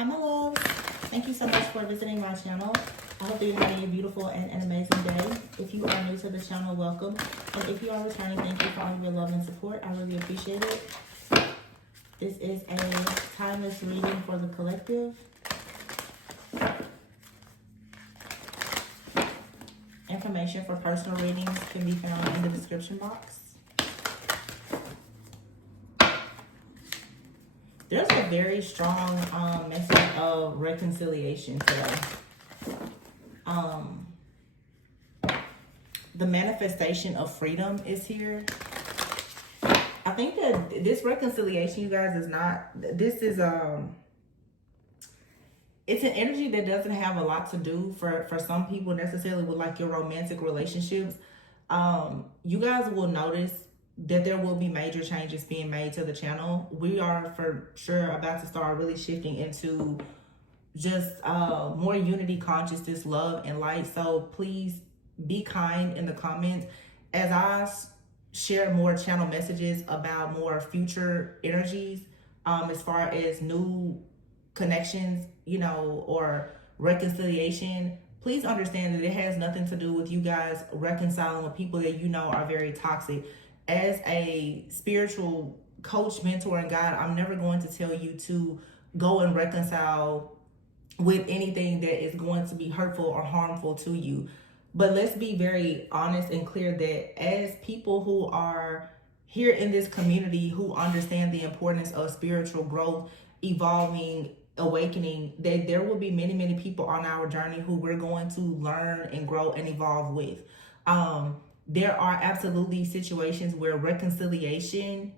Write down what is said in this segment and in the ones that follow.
Hi, my loves. Thank you so much for visiting my channel. I hope that you're having a beautiful and an amazing day. If you are new to the channel, welcome. And if you are returning, thank you for all your love and support. I really appreciate it. This is a timeless reading for the collective. Information for personal readings can be found in the description box. There's a very strong message of reconciliation today. The manifestation of freedom is here. I think that this reconciliation, you guys, is not, this is, it's an energy that doesn't have a lot to do for some people necessarily with like your romantic relationships. You guys will notice that there will be major changes being made to the channel. We are for sure about to start really shifting into just more unity, consciousness, love, and light. So please be kind in the comments as I share more channel messages about more future energies as far as new connections, you know, or reconciliation. Please understand that it has nothing to do with you guys reconciling with people that you know are very toxic. As a spiritual coach, mentor, and guide, I'm never going to tell you to go and reconcile with anything that is going to be hurtful or harmful to you. But let's be very honest and clear that as people who are here in this community who understand the importance of spiritual growth, evolving, awakening, that there will be many, many people on our journey who we're going to learn and grow and evolve with. There are absolutely situations where reconciliation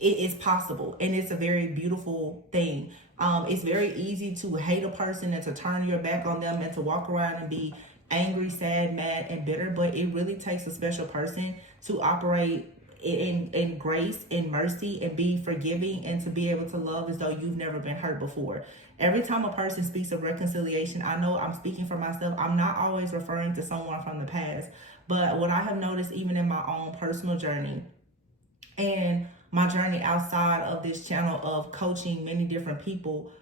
it is possible, and it's a very beautiful thing. It's very easy to hate a person and to turn your back on them and to walk around and be angry, sad, mad, and bitter, but it really takes a special person to operate in grace and mercy and be forgiving and to be able to love as though you've never been hurt before. Every time a person speaks of reconciliation, I know I'm speaking for myself. I'm not always referring to someone from the past, but what I have noticed even in my own personal journey and my journey outside of this channel of coaching many different people,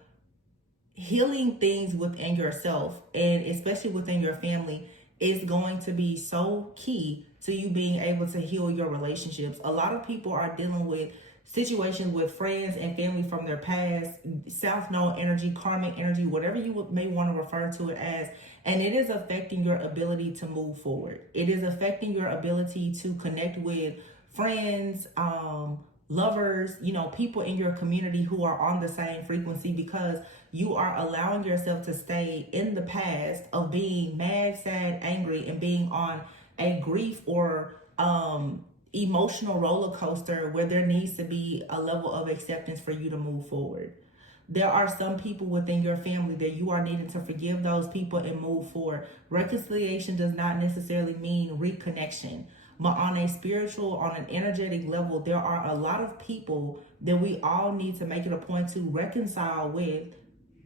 healing things within yourself and especially within your family is going to be so key to you being able to heal your relationships. A lot of people are dealing with situations with friends and family from their past, South Node energy, karmic energy, whatever you may want to refer to it as, and it is affecting your ability to move forward. It is affecting your ability to connect with friends, lovers, you know, people in your community who are on the same frequency, because you are allowing yourself to stay in the past of being mad, sad, angry, and being on a grief or emotional roller coaster where there needs to be a level of acceptance for you to move forward. There are some people within your family that you are needing to forgive those people and move forward. Reconciliation does not necessarily mean reconnection. But on a spiritual, on an energetic level, there are a lot of people that we all need to make it a point to reconcile with,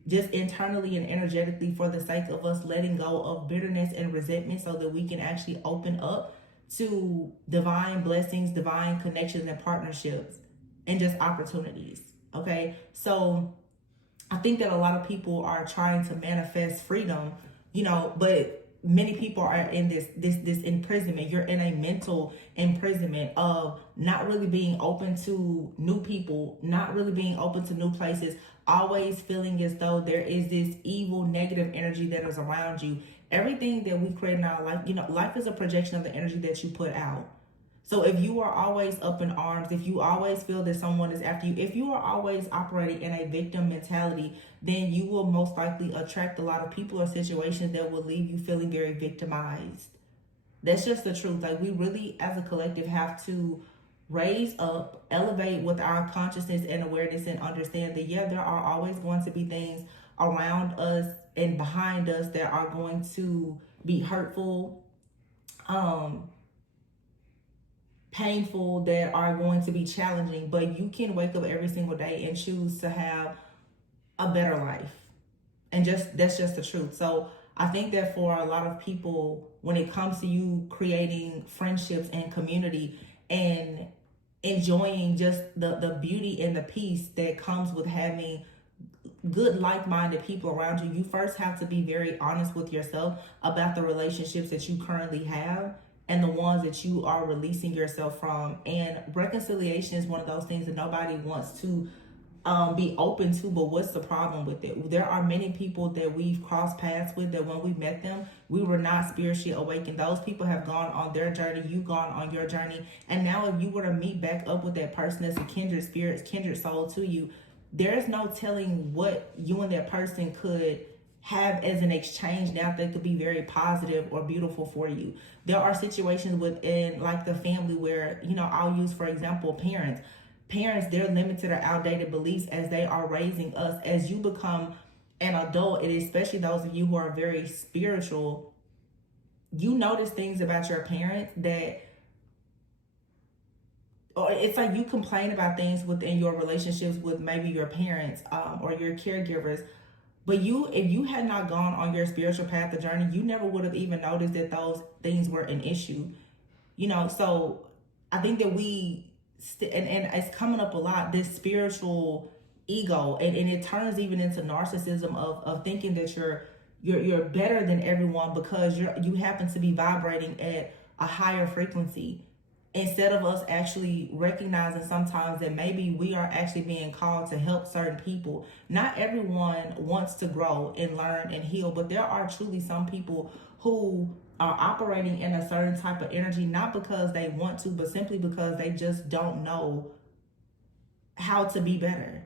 just internally and energetically, for the sake of us letting go of bitterness and resentment so that we can actually open up to divine blessings, divine connections and partnerships and just opportunities. Okay, so I think that a lot of people are trying to manifest freedom, you know, but many people are in this imprisonment. You're in a mental imprisonment of not really being open to new people, not really being open to new places, always feeling as though there is this evil, negative energy that is around you. Everything that we create in our life, you know, life is a projection of the energy that you put out. So if you are always up in arms, if you always feel that someone is after you, if you are always operating in a victim mentality, then you will most likely attract a lot of people or situations that will leave you feeling very victimized. That's just the truth. Like, we really, as a collective, have to raise up, elevate with our consciousness and awareness, and understand that, yeah, there are always going to be things around us and behind us that are going to be hurtful, painful, that are going to be challenging, but you can wake up every single day and choose to have a better life. And that's just the truth. So I think that for a lot of people, when it comes to you creating friendships and community and enjoying just the beauty and the peace that comes with having good like-minded people around you, you first have to be very honest with yourself about the relationships that you currently have and the ones that you are releasing yourself from. And reconciliation is one of those things that nobody wants to be open to, but what's the problem with it? There are many people that we've crossed paths with that when we met them, we were not spiritually awakened. Those people have gone on their journey, you've gone on your journey, and now if you were to meet back up with that person that's a kindred spirit, kindred soul to you, there's no telling what you and that person could have as an exchange now that could be very positive or beautiful for you. There are situations within like the family where, you know, I'll use for example parents, their limited or outdated beliefs as they are raising us. As you become an adult, and especially those of you who are very spiritual, you notice things about your parents that, or it's like you complain about things within your relationships with maybe your parents or your caregivers, but if you had not gone on your spiritual path, the journey, you never would have even noticed that those things were an issue, you know. So I think that and it's coming up a lot, this spiritual ego, and it turns even into narcissism of thinking that you're better than everyone because you happen to be vibrating at a higher frequency, instead of us actually recognizing sometimes that maybe we are actually being called to help certain people. Not everyone wants to grow and learn and heal, but there are truly some people who are operating in a certain type of energy, not because they want to, but simply because they just don't know how to be better.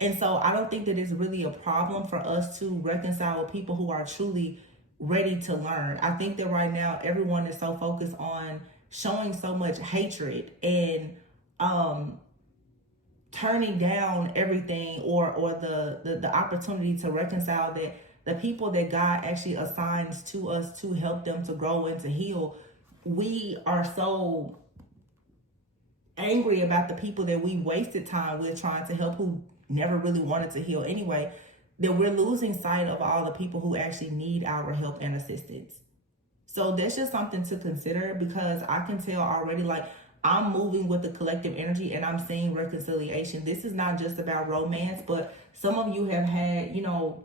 And so I don't think that it's really a problem for us to reconcile with people who are truly ready to learn. I think that right now everyone is so focused on showing so much hatred and turning down everything or the opportunity to reconcile, that the people that God actually assigns to us to help them to grow and to heal, we are so angry about the people that we wasted time with trying to help, who never really wanted to heal anyway, that we're losing sight of all the people who actually need our help and assistance. So that's just something to consider, because I can tell already, like, I'm moving with the collective energy and I'm seeing reconciliation. This is not just about romance, but some of you have had, you know,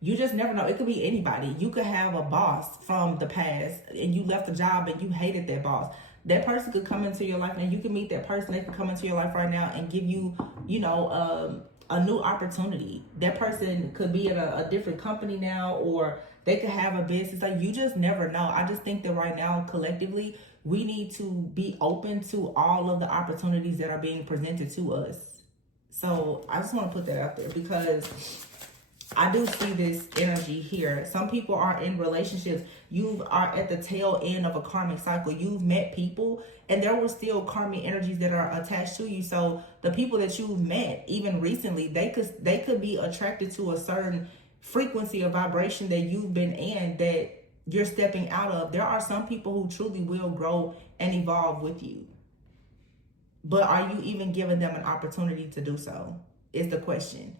you just never know. It could be anybody. You could have a boss from the past and you left a job and you hated that boss. That person could come into your life and you can meet that person. They could come into your life right now and give you, you know, a new opportunity. That person could be at a different company now, or they could have a business. Like, you just never know. I just think that right now, collectively, we need to be open to all of the opportunities that are being presented to us. So I just want to put that out there, because I do see this energy here. Some people are in relationships. You are at the tail end of a karmic cycle. You've met people and there were still karmic energies that are attached to you. So the people that you've met, even recently, they could be attracted to a certain frequency or vibration that you've been in that you're stepping out of. There are some people who truly will grow and evolve with you. But are you even giving them an opportunity to do so, is the question.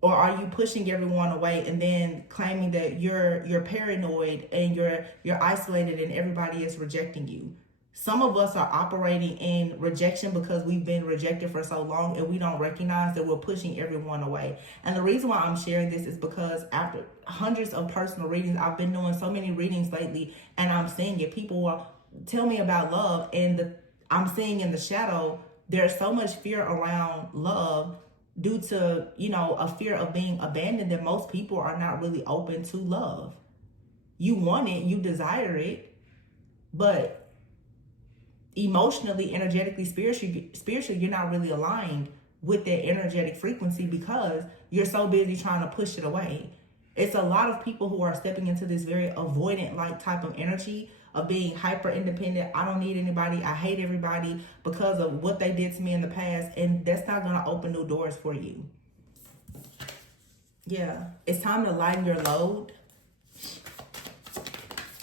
Or are you pushing everyone away and then claiming that you're paranoid and you're isolated and everybody is rejecting you? Some of us are operating in rejection because we've been rejected for so long and we don't recognize that we're pushing everyone away. And the reason why I'm sharing this is because after hundreds of personal readings, I've been doing so many readings lately and I'm seeing it. People will tell me about love, and I'm seeing in the shadow, there's so much fear around love due to, you know, a fear of being abandoned, that most people are not really open to love. You want it, you desire it, but emotionally, energetically, spiritually, you're not really aligned with that energetic frequency because you're so busy trying to push it away. It's a lot of people who are stepping into this very avoidant-like type of energy of being hyper independent. I don't need anybody. I hate everybody because of what they did to me in the past. And that's not going to open new doors for you. Yeah. It's time to lighten your load.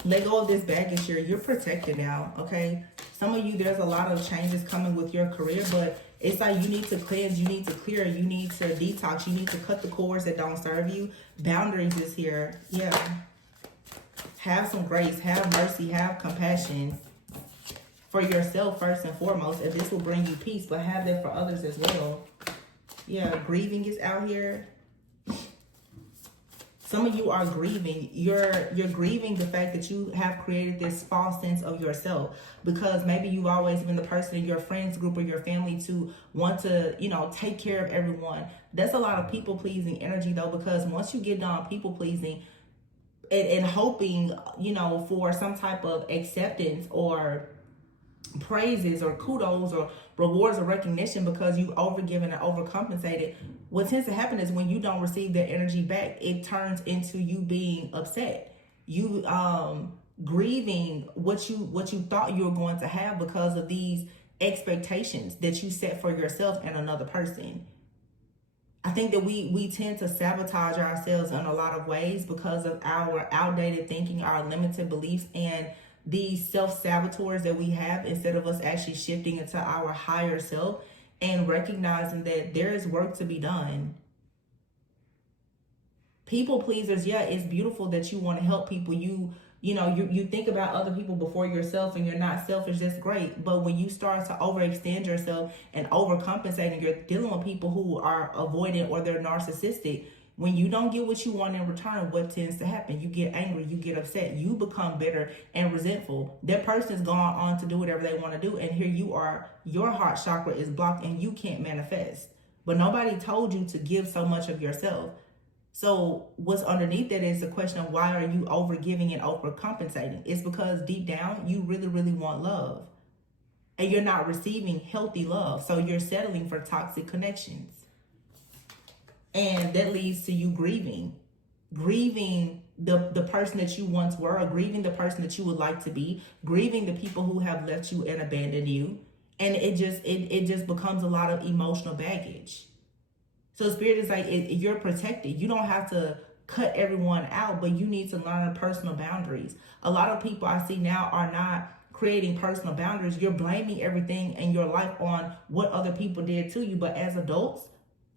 Let go of this baggage here. You're protected now. Okay. Some of you, there's a lot of changes coming with your career, but it's like you need to cleanse, you need to clear, you need to detox, you need to cut the cords that don't serve you. Boundaries is here. Yeah. Have some grace, have mercy, have compassion for yourself first and foremost, and this will bring you peace, but have that for others as well. Yeah, grieving is out here. Some of you are grieving. You're grieving the fact that you have created this false sense of yourself, because maybe you've always been the person in your friends group or your family to want to, you know, take care of everyone. That's a lot of people pleasing energy though, because once you get done people pleasing and hoping, you know, for some type of acceptance or praises or kudos or rewards or recognition because you've overgiven and overcompensated, what tends to happen is when you don't receive that energy back, it turns into you being upset, you grieving what you thought you were going to have because of these expectations that you set for yourself and another person. I think that we tend to sabotage ourselves in a lot of ways because of our outdated thinking, our limited beliefs, and these self-saboteurs that we have, instead of us actually shifting into our higher self and recognizing that there is work to be done. People pleasers, yeah, it's beautiful that you want to help people. You think about other people before yourself and you're not selfish, that's great. But when you start to overextend yourself and overcompensate and you're dealing with people who are avoidant or they're narcissistic, when you don't get what you want in return, what tends to happen? You get angry, you get upset, you become bitter and resentful. That person's gone on to do whatever they want to do, and here you are, your heart chakra is blocked and you can't manifest. But nobody told you to give so much of yourself. So what's underneath that is the question of why are you over giving and overcompensating? It's because deep down you really, really want love and you're not receiving healthy love. So you're settling for toxic connections. And that leads to you grieving the person that you once were, or grieving the person that you would like to be, grieving the people who have left you and abandoned you. And it just becomes a lot of emotional baggage. So Spirit is like, you're protected. You don't have to cut everyone out, but you need to learn personal boundaries. A lot of people I see now are not creating personal boundaries. You're blaming everything in your life on what other people did to you. But as adults,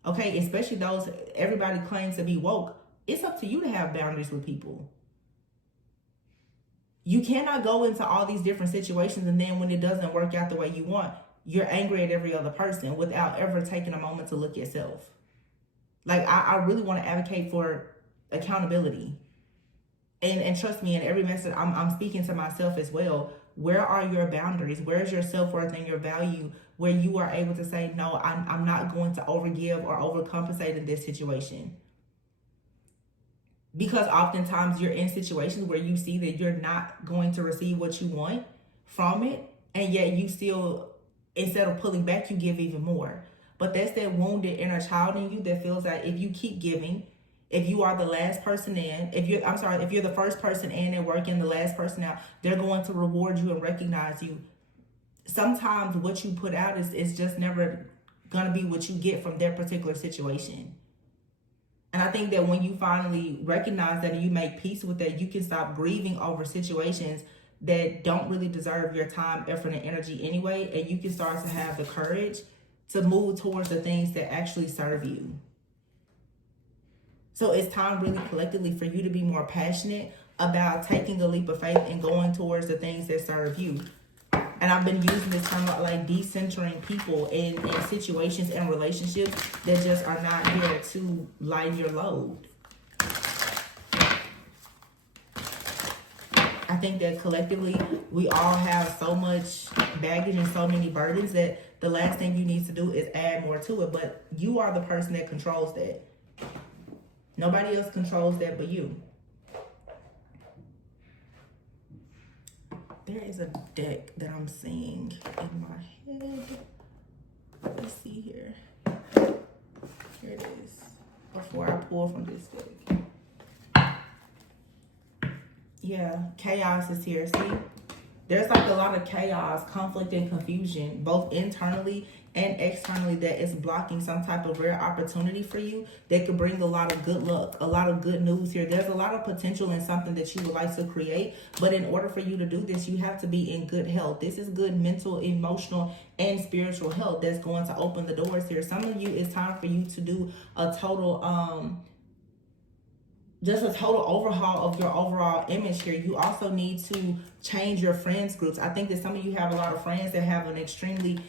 okay, especially those, everybody claims to be woke, it's up to you to have boundaries with people. You cannot go into all these different situations and then when it doesn't work out the way you want, you're angry at every other person without ever taking a moment to look at yourself. Like, I really want to advocate for accountability. And trust me, in every message, I'm speaking to myself as well. Where are your boundaries? Where is your self-worth and your value where you are able to say, no, I'm not going to overgive or overcompensate in this situation? Because oftentimes you're in situations where you see that you're not going to receive what you want from it, and yet you still, instead of pulling back, you give even more. But that's that wounded inner child in you that feels like if you keep giving, if you are the last person in, if you're the first person in at work and the last person out, they're going to reward you and recognize you. Sometimes what you put out is just never going to be what you get from their particular situation. And I think that when you finally recognize that and you make peace with that, you can stop grieving over situations that don't really deserve your time, effort, and energy anyway. And you can start to have the courage to move towards the things that actually serve you. So it's time really collectively for you to be more passionate about taking a leap of faith and going towards the things that serve you. And I've been using this term like decentering people in situations and relationships that just are not here to lighten your load. I think that collectively we all have so much baggage and so many burdens that the last thing you need to do is add more to it. But you are the person that controls that. Nobody else controls that but you. There is a deck that I'm seeing in my head. Let's see here. Here it is. Before I pull from this deck. Yeah, chaos is here. See? There's like a lot of chaos, conflict, and confusion, both internally and externally, that is blocking some type of rare opportunity for you that could bring a lot of good luck, a lot of good news here. There's a lot of potential in something that you would like to create, but in order for you to do this, you have to be in good health. This is good mental, emotional, and spiritual health that's going to open the doors here. Some of you, it's time for you to do a total just a total overhaul of your overall image here. You also need to change your friends groups. I think that some of you have a lot of friends that have an extremely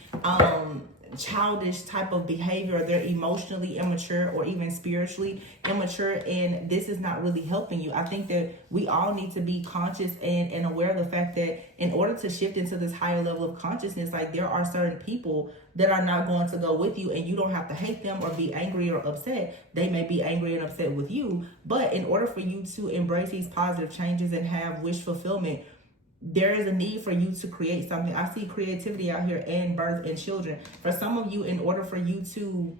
childish type of behavior, or they're emotionally immature or even spiritually immature, and this is not really helping you. I think that we all need to be conscious and aware of the fact that in order to shift into this higher level of consciousness, like, there are certain people that are not going to go with you, and you don't have to hate them or be angry or upset. They may be angry and upset with you, but in order for you to embrace these positive changes and have wish fulfillment, there is a need for you to create something. I see creativity out here, and birth and children. For some of you, in order for you to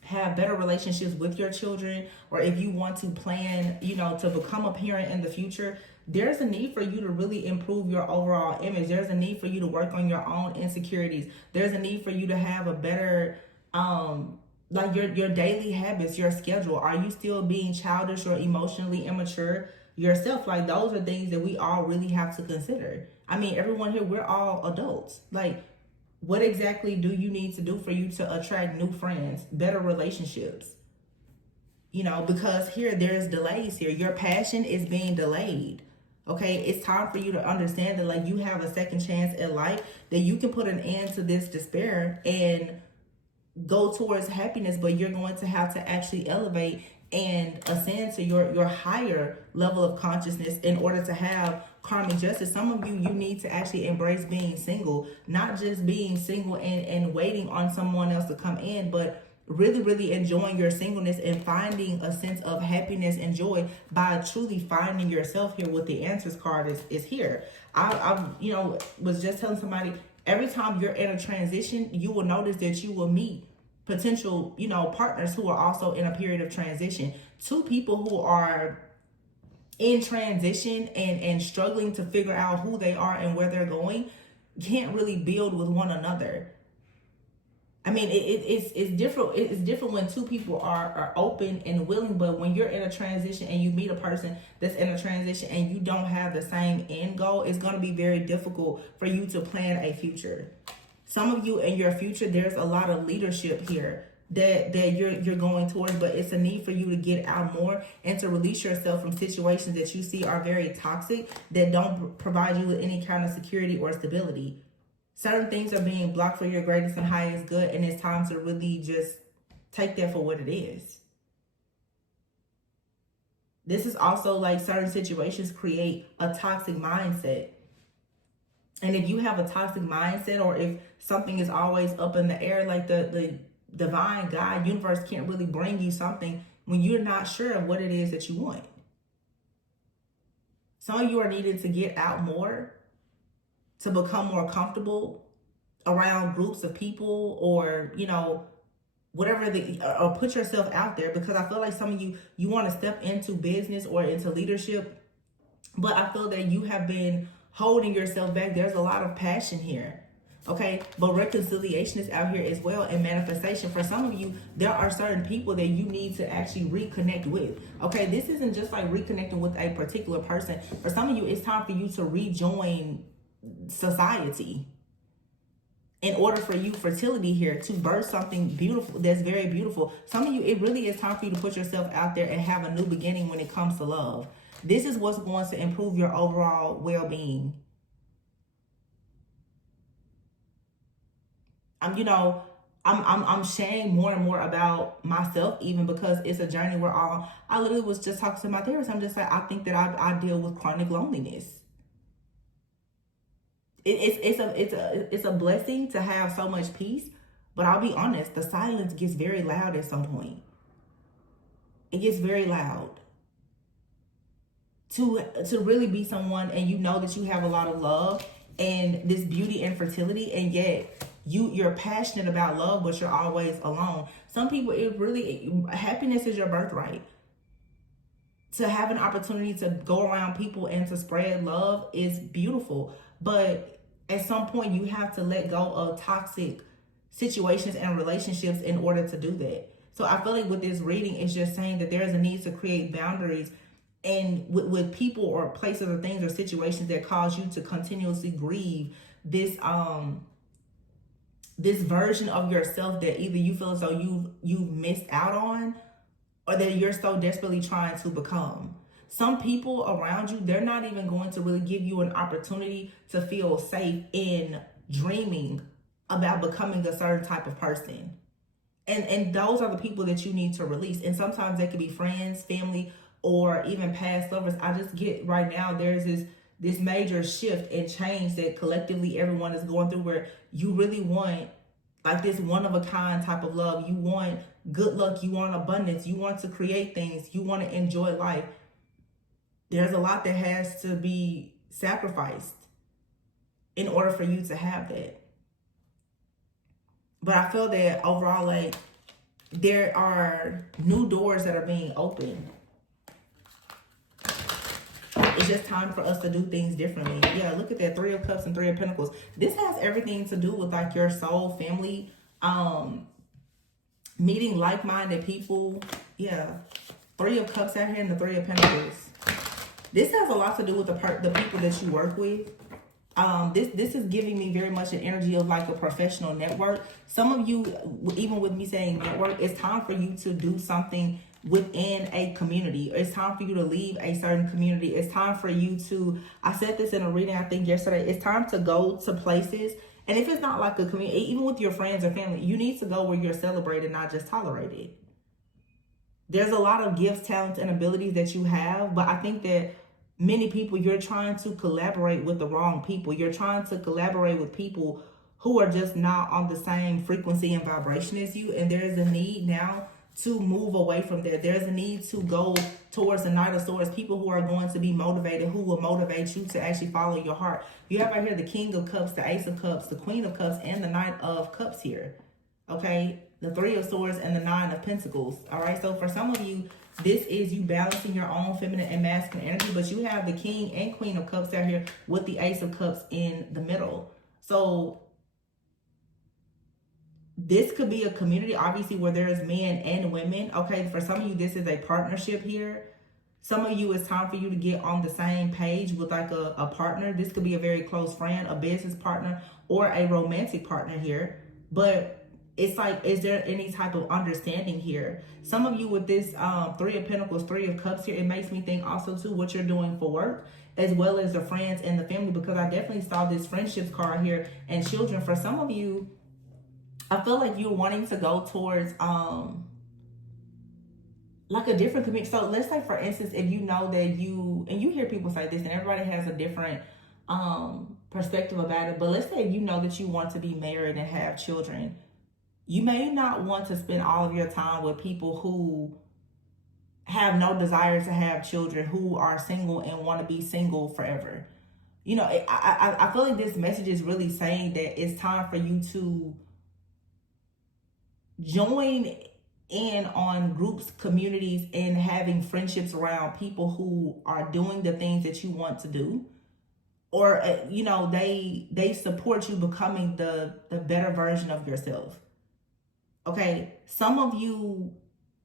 have better relationships with your children, or if you want to plan, to become a parent in the future, there's a need for you to really improve your overall image. There's a need for you to work on your own insecurities. There's a need for you to have a better, like your daily habits, your schedule. Are you still being childish or emotionally immature yourself? Like, those are things that we all really have to consider. I mean, everyone here, we're all adults. Like, what exactly do you need to do for you to attract new friends, better relationships? Because here, there's delays here. Your passion is being delayed. Okay, it's time for you to understand that, like, you have a second chance in life, that you can put an end to this despair and go towards happiness, but you're going to have to actually elevate and ascend to your higher level of consciousness in order to have karmic justice. Some of you need to actually embrace being single, not just being single and waiting on someone else to come in, but really, really enjoying your singleness and finding a sense of happiness and joy by truly finding yourself here. With the answers card is here. I was just telling somebody, every time you're in a transition, you will notice that you will meet potential, partners who are also in a period of transition. Two people who are in transition and struggling to figure out who they are and where they're going can't really build with one another. I mean, it's different. It's different when two people are open and willing, but when you're in a transition and you meet a person that's in a transition and you don't have the same end goal, it's going to be very difficult for you to plan a future. Some of you in your future, there's a lot of leadership here that you're going towards, but it's a need for you to get out more and to release yourself from situations that you see are very toxic, that don't provide you with any kind of security or stability. Certain things are being blocked for your greatest and highest good, and it's time to really just take that for what it is. This is also like certain situations create a toxic mindset. And if you have a toxic mindset, or if something is always up in the air, like the divine God, universe can't really bring you something when you're not sure of what it is that you want. Some of you are needed to get out more, to become more comfortable around groups of people, or, whatever, or put yourself out there, because I feel like some of you want to step into business or into leadership, but I feel that you have been holding yourself back. There's a lot of passion here. Okay, but reconciliation is out here as well, and manifestation. For some of you, there are certain people that you need to actually reconnect with. Okay, this isn't just like reconnecting with a particular person. For some of you, it's time for you to rejoin society in order for you, fertility here, to birth something beautiful, that's very beautiful. Some of you, it really is time for you to put yourself out there and have a new beginning when it comes to love. This is what's going to improve your overall well-being. I'm sharing more and more about myself, even because it's a journey where I literally was just talking to my therapist. I'm just like, I think that I deal with chronic loneliness. It's a blessing to have so much peace, but I'll be honest, the silence gets very loud at some point. It gets very loud. To really be someone, and you know that you have a lot of love and this beauty and fertility, and yet you're passionate about love, but you're always alone. Some people, happiness is your birthright. To have an opportunity to go around people and to spread love is beautiful, but at some point you have to let go of toxic situations and relationships in order to do that. So I feel like with this reading, it's just saying that there is a need to create boundaries, and with people or places or things or situations that cause you to continuously grieve this this version of yourself that either you feel as though you've missed out on, or that you're so desperately trying to become. Some people around you, they're not even going to really give you an opportunity to feel safe in dreaming about becoming a certain type of person. And those are the people that you need to release. And sometimes they could be friends, family, or even past lovers. I just get right now there's this major shift and change that collectively everyone is going through, where you really want like this one of a kind type of love. You want good luck, you want abundance, you want to create things, you want to enjoy life. There's a lot that has to be sacrificed in order for you to have that. But I feel that overall, like, there are new doors that are being opened. It's just time for us to do things differently. Yeah, look at that, 3 of Cups and 3 of Pentacles. This has everything to do with like your soul family, meeting like-minded people. Yeah, 3 of Cups out here and the 3 of Pentacles. This has a lot to do with the people that you work with. This is giving me very much an energy of like a professional network. Some of you, even with me saying network, it's time for you to do something within a community. It's time for you to leave a certain community. It's time for you to, I said this in a reading I think yesterday, it's time to go to places. And if it's not like a community, even with your friends or family, you need to go where you're celebrated, not just tolerated. There's a lot of gifts, talents, and abilities that you have, but I think that many people, you're trying to collaborate with the wrong people. You're trying to collaborate with people who are just not on the same frequency and vibration as you. And there's a need now to move away from that. There's a need to go towards the Knight of Swords, people who are going to be motivated, who will motivate you to actually follow your heart. You have right here the King of Cups, the Ace of Cups, the Queen of Cups, and the Knight of Cups here. Okay, the 3 of Swords and the 9 of Pentacles. All right, so for some of you, this is you balancing your own feminine and masculine energy, but you have the King and Queen of Cups out here with the Ace of Cups in the middle. So this could be a community, obviously, where there's men and women. Okay, for some of you, this is a partnership here. Some of you, it's time for you to get on the same page with like a partner. This could be a very close friend, a business partner, or a romantic partner here. But it's like, is there any type of understanding here? Some of you with this 3 of Pentacles, 3 of Cups here, it makes me think also too what you're doing for work, as well as the friends and the family, because I definitely saw this friendships card here and children. For some of you, I feel like you're wanting to go towards like a different community. So let's say, for instance, if you know that and you hear people say this and everybody has a different perspective about it, but let's say you know that you want to be married and have children. You may not want to spend all of your time with people who have no desire to have children, who are single and want to be single forever. You know, I feel like this message is really saying that it's time for you to join in on groups, communities, and having friendships around people who are doing the things that you want to do. Or, you know, they support you becoming the better version of yourself. Okay, some of you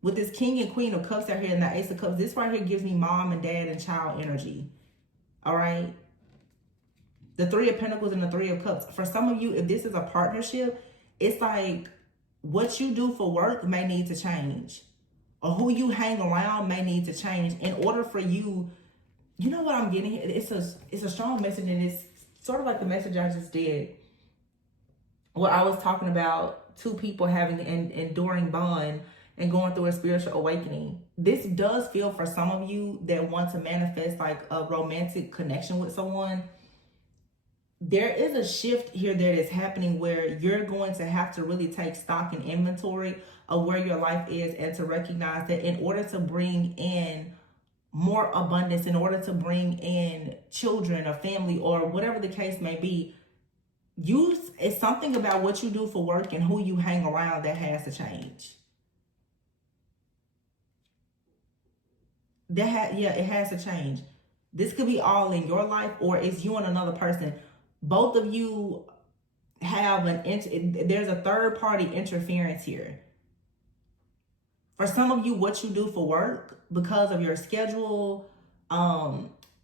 with this King and Queen of Cups out here and the Ace of Cups, this right here gives me mom and dad and child energy. All right, the 3 of Pentacles and the 3 of Cups. For some of you, if this is a partnership, it's like what you do for work may need to change, or who you hang around may need to change in order for you. You know what I'm getting here? It's a strong message, and it's sort of like the message I just did, where I was talking about 2 people having an enduring bond and going through a spiritual awakening. This does feel for some of you that want to manifest like a romantic connection with someone. There is a shift here that is happening where you're going to have to really take stock and inventory of where your life is, and to recognize that in order to bring in more abundance, in order to bring in children or family or whatever the case may be, it's something about what you do for work and who you hang around that has to change. It has to change. This could be all in your life, or it's you and another person. Both of you have there's a third party interference here. For some of you, what you do for work, because of your schedule,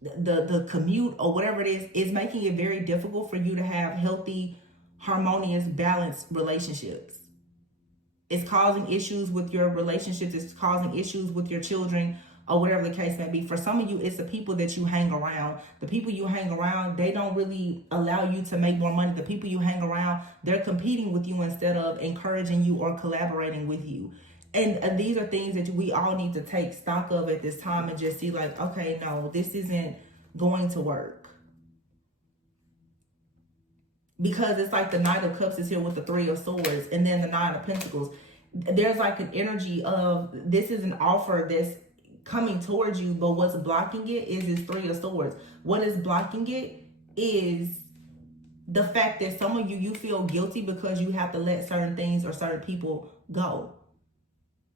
the commute or whatever it is making it very difficult for you to have healthy, harmonious, balanced relationships. It's causing issues with your relationships. It's causing issues with your children, or whatever the case may be. For some of you, it's the people that you hang around. The people you hang around, they don't really allow you to make more money. The people you hang around, they're competing with you instead of encouraging you or collaborating with you. And these are things that we all need to take stock of at this time and just see like, okay, no, this isn't going to work. Because it's like the Knight of Cups is here with the Three of Swords and then the Nine of Pentacles. There's like an energy of this is an offer that's coming towards you, but what's blocking it is this Three of Swords. What is blocking it is the fact that some of you feel guilty because you have to let certain things or certain people go.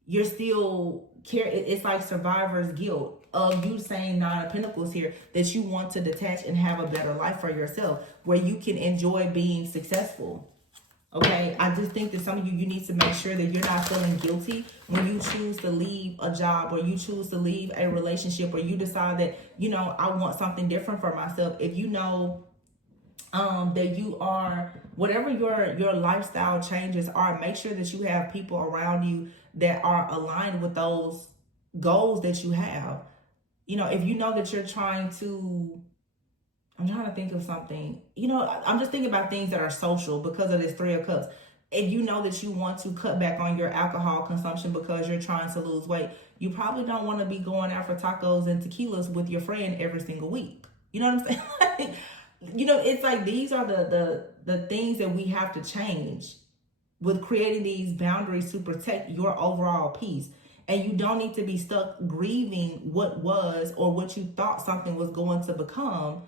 You're still it's like survivor's guilt of you saying Nine of Pentacles here, that you want to detach and have a better life for yourself where you can enjoy being successful. Okay, I just think that some of you need to make sure that you're not feeling guilty when you choose to leave a job or you choose to leave a relationship or you decide that, you know, I want something different for myself. If you know that you are, whatever your lifestyle changes are, make sure that you have people around you that are aligned with those goals that you have. You know, if you know that you're trying to, I'm trying to think of something, you know, I'm just thinking about things that are social because of this Three of Cups. If you know that you want to cut back on your alcohol consumption because you're trying to lose weight, you probably don't want to be going out for tacos and tequilas with your friend every single week. You know what I'm saying? You know, it's like these are the things that we have to change with creating these boundaries to protect your overall peace. And you don't need to be stuck grieving what was or what you thought something was going to become,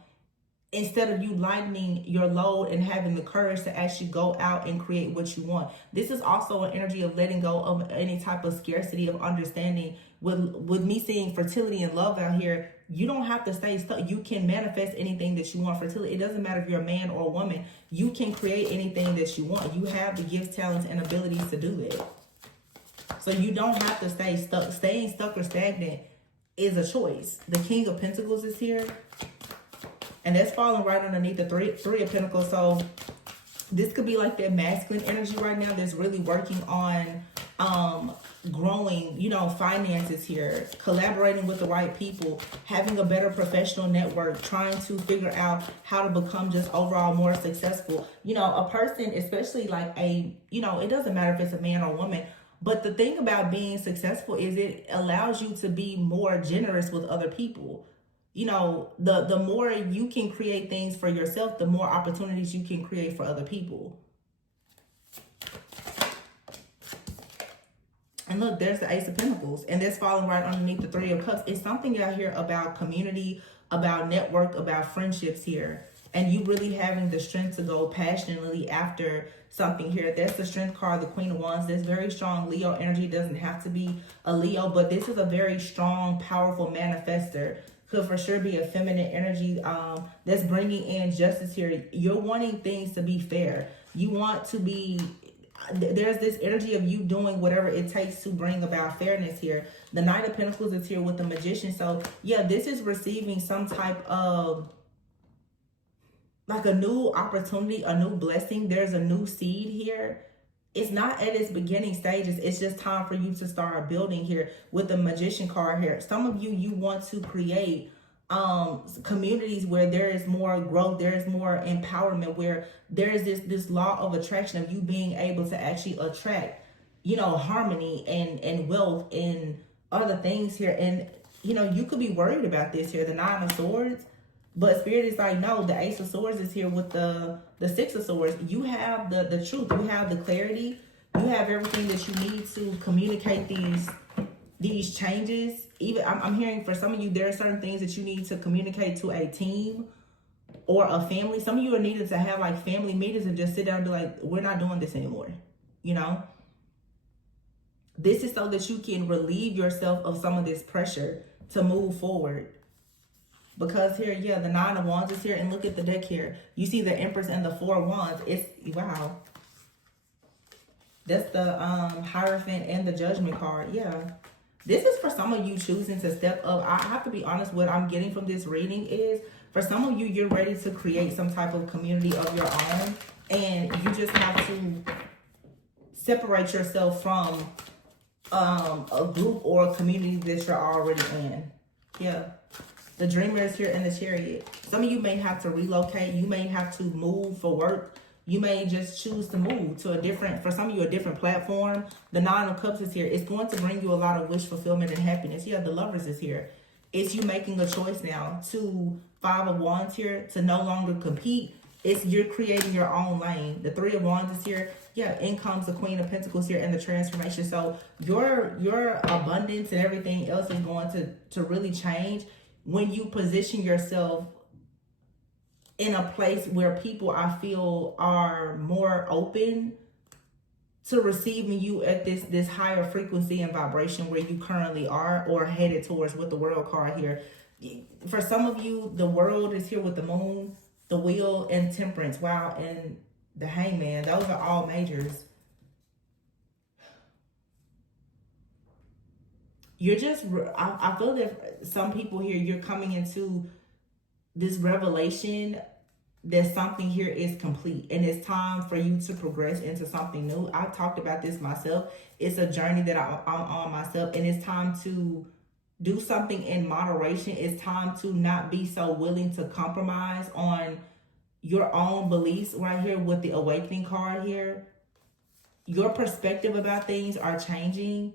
instead of you lightening your load and having the courage to actually go out and create what you want. This is also an energy of letting go of any type of scarcity, of understanding. With me seeing fertility and love out here, you don't have to stay stuck. You can manifest anything that you want. Fertility, it doesn't matter if you're a man or a woman. You can create anything that you want. You have the gifts, talents, and abilities to do that. So you don't have to stay stuck. Staying stuck or stagnant is a choice. The King of Pentacles is here. And that's falling right underneath the three of Pentacles. So this could be like that masculine energy right now that's really working on growing, you know, finances here, collaborating with the right people, having a better professional network, trying to figure out how to become just overall more successful. You know, a person, especially like you know, it doesn't matter if it's a man or woman, but the thing about being successful is it allows you to be more generous with other people. You know, the more you can create things for yourself, the more opportunities you can create for other people. And look, there's the Ace of Pentacles, and that's falling right underneath the Three of Cups. It's something out here about community, about network, about friendships here. And you really having the strength to go passionately after something here. That's the Strength card, the Queen of Wands. That's very strong Leo energy. Doesn't have to be a Leo, but this is a very strong, powerful manifester. Could for sure be a feminine energy that's bringing in justice here. You're wanting things to be fair. You want to be, there's this energy of you doing whatever it takes to bring about fairness here. The Knight of Pentacles is here with the Magician. So yeah, this is receiving some type of like a new opportunity, a new blessing. There's a new seed here. It's not at its beginning stages. It's just time for you to start building here with the Magician card here. Some of you want to create communities where there is more growth, there is more empowerment, where there is this law of attraction of you being able to actually attract, you know, harmony and wealth and other things here. And, you know, you could be worried about this here, the Nine of Swords. But Spirit is like, no, the Ace of Swords is here with the Six of Swords. You have the truth. You have the clarity. You have everything that you need to communicate these changes. Even I'm hearing for some of you, there are certain things that you need to communicate to a team or a family. Some of you are needed to have like family meetings and just sit down and be like, we're not doing this anymore. You know? This is so that you can relieve yourself of some of this pressure to move forward. Because here, yeah, the Nine of Wands is here. And look at the deck here. You see the Empress and the Four of Wands. It's, wow. That's the Hierophant and the Judgment card. Yeah. This is for some of you choosing to step up. I have to be honest, what I'm getting from this reading is, for some of you, you're ready to create some type of community of your own. And you just have to separate yourself from a group or a community that you're already in. Yeah. The Dreamer is here in the Chariot. Some of you may have to relocate. You may have to move for work. You may just choose to move to a different, for some of you, a different platform. The Nine of Cups is here. It's going to bring you a lot of wish fulfillment and happiness. Yeah, the Lovers is here. It's you making a choice now. To Five of Wands here, to no longer compete. It's you're creating your own lane. The Three of Wands is here. Yeah, in comes the Queen of Pentacles here and the transformation. So your abundance and everything else is going to really change when you position yourself in a place where people, I feel, are more open to receiving you at this higher frequency and vibration where you currently are, or headed towards with the World card here. For some of you, the World is here with the Moon, the Wheel, and Temperance. Wow, and the Hangman. Those are all majors. You're just, I feel that some people here, you're coming into this revelation that something here is complete and it's time for you to progress into something new. I've talked about this myself. It's a journey that I'm on myself, and it's time to do something in moderation. It's time to not be so willing to compromise on your own beliefs. Right here with the Awakening card here, your perspective about things are changing.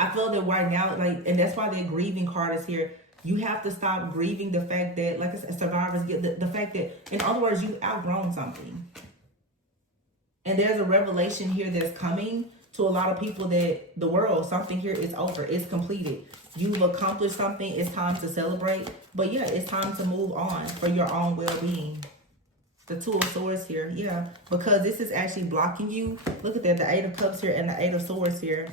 I feel that right now, like, and that's why the Grieving card is here. You have to stop grieving the fact that, like I said, survivors get the fact that, in other words, you've outgrown something. And there's a revelation here that's coming to a lot of people that the world, something here is over. It's completed. You've accomplished something. It's time to celebrate. But yeah, it's time to move on for your own well-being. The Two of Swords here. Yeah, because this is actually blocking you. Look at that. The Eight of Cups here and the Eight of Swords here.